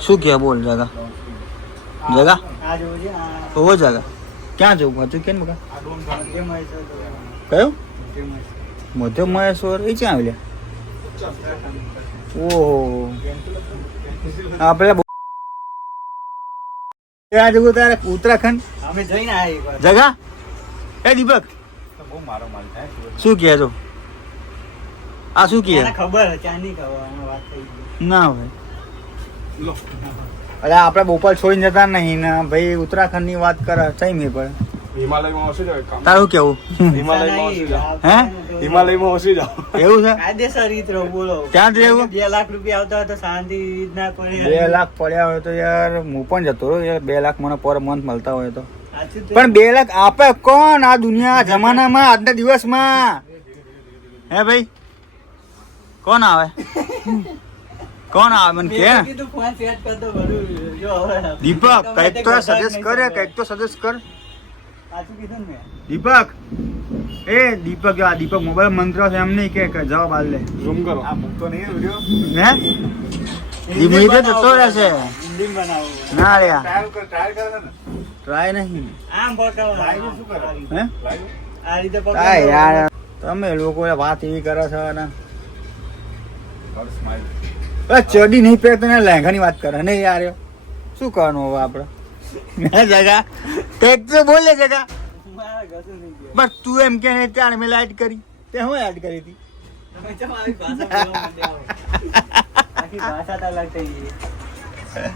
શું કે બોલ જગા જગા ઓવો જગા ક્યાં જવું હતું કેમ બકા કયો મધ્ય મહેશ્વર એ ક્યાં આવ્યા ઓહો આપણે ત્યાં જવું તારે ઉત્તરાખંડ અમે જઈને આવ્યા જગા એ દીપક શું કહે છો આ શું કહે ખબર ચાંદી ખબર વાત થઈ ગઈ ના ભાઈ અરે આપણે બોપલ છોડીને જતા નહીં ને ભાઈ ઉત્તરાખંડ ની વાત કરે સહી મેં પડે હિમાલયમાં ઓછી જાવ તારું કેવું હિમાલયમાં ઓછી જાવ હે હિમાલયમાં ઓછી જાવ એવું છે કાયદેસર રીત રહો બોલો ક્યાં રહેવું 2 લાખ રૂપિયા આવતા હોય તો શાંતિ ના પડે 2 લાખ પડ્યા હોય તો યાર હું પણ જતો રહું યાર 2 લાખ મને પર મંથ મળતા હોય તો સાચું તો પણ 2 લાખ આપે કોણ આ દુનિયા જમાનામાં આજના દિવસમાં હે ભાઈ કોણ આવે કોણ આવે મને કે મેં કીધું ફોન સેટ કર દો બધું જો હવે દીપક કઈક તો સજેસ્ટ કરે કઈક તો સજેસ્ટ કર સાચું કીધું ને મેં દીપક એ દીપક આ દીપક મોબાઈલ મંત્ર છે એમ નહીં કે જવાબ આલ લે ઝૂમ કરો આ મૂકતો નહીં વિડિયો હે દીમડી તો જતો રહેશે હિન્દી બનાવો ના રે ટ્રાય કર ને ટ્રાય નહીં આમ પકડો લાઈવ શું કરે હે આ રીતે આ પકડો યાર તમે લોકો વાત એવી કરે છે ને કર સ્માઈલ ચડી નહીં પહેરતો ને લહેંગાની વાત કરે ને યાર શું કરવાનું હવે આપણે જગા કંઈક તો બોલે જગા મારા ઘસું નહીં ગયો બસ તું એમ કે નહીં ત્યારે મેં એડ કરી તે હું એડ કરી હતી તમે ચમ આવી ભાષા બોલવા માંડ્યા હો. આખી ભાષા તો અલગ થઈ ગઈ